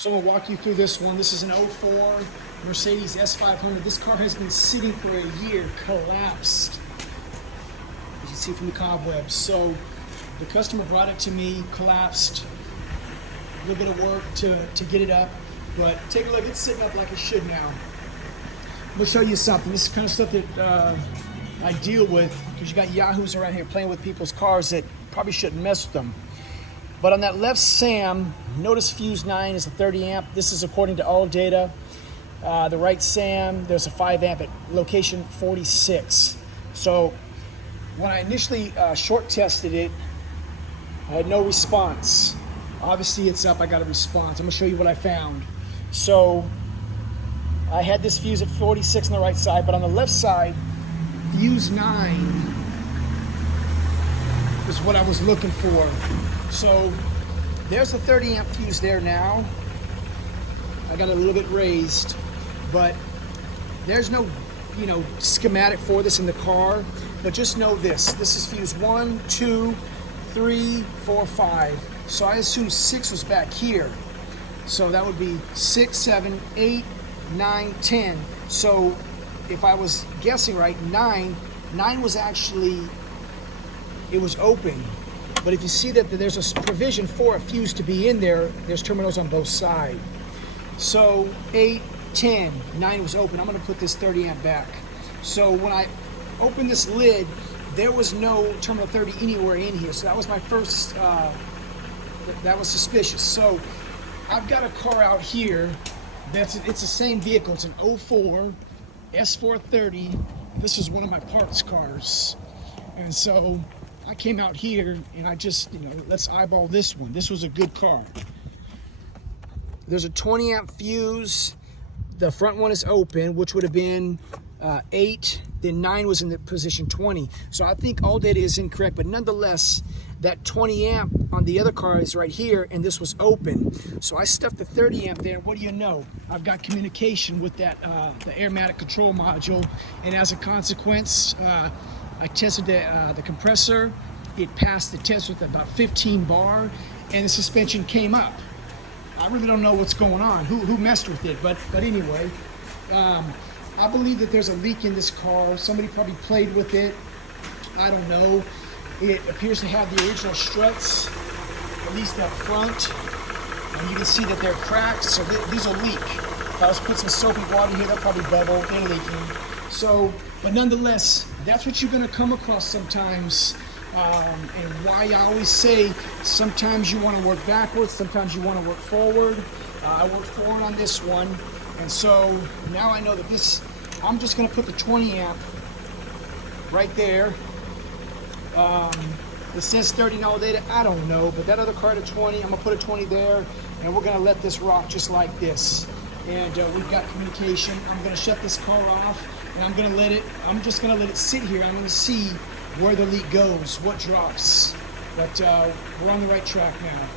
So I'm gonna walk you through this one. This is an '04 Mercedes S500. This car has been sitting for a year, collapsed, as you see from the cobwebs. So the customer brought it to me, collapsed, a little bit of work to get it up, but take a look, it's sitting up like it should now. I'm gonna show you something. This is the kind of stuff that I deal with, because you got yahoos around here playing with people's cars that probably shouldn't mess with them. But on that left SAM, notice fuse 9 is a 30 amp. This is according to all data. The right SAM, there's a 5 amp at location 46. So when I initially short tested it, I had no response. Obviously it's up, I got a response. I'm gonna show you what I found. So I had this fuse at 46 on the right side, but on the left side, fuse 9 is what I was looking for. So there's the 30 amp fuse there now. I got it a little bit raised, but there's no, schematic for this in the car. But just know this is fuse 1, 2, 3, 4, 5. So I assume 6 was back here. So that would be 6, 7, 8, 9, 10. So if I was guessing right, 9 was actually, it was open. But if you see that there's a provision for a fuse to be in there, there's terminals on both sides. So 8, 10, 9 was open. I'm gonna put this 30 amp back. So when I opened this lid, there was no terminal 30 anywhere in here. So that was my first, that was suspicious. So I've got a car out here it's the same vehicle. It's an '04 S430. This is one of my parts cars. And so I came out here and I just, let's eyeball this one. This was a good car. There's a 20 amp fuse. The front one is open, which would have been 8, then 9 was in the position 20. So I think all data is incorrect, but nonetheless, that 20 amp on the other car is right here, and this was open. So I stuffed the 30 amp there. What do you know? I've got communication with that the airmatic control module, and as a consequence, I tested the compressor. It passed the test with about 15 bar, and the suspension came up. I really don't know what's going on, who messed with it, but anyway, I believe that there's a leak in this car. Somebody probably played with it. I don't know. It appears to have the original struts, at least up front, and you can see that they're cracked, so these will leak. If I was to put some soap and water here, they'll probably bubble and leaking. So, but nonetheless, that's what you're gonna come across sometimes. And why I always say sometimes you want to work backwards, sometimes you want to work forward. I worked forward on this one, and so now I know that this, I'm just going to put the 20 amp right there. It says 30 in all data, I don't know, but that other card at 20, I'm going to put a 20 there, and we're going to let this rock just like this. And we've got communication. I'm going to shut this car off, and I'm just going to let it sit here. I'm going to see where the leak goes, what drops. But we're on the right track now.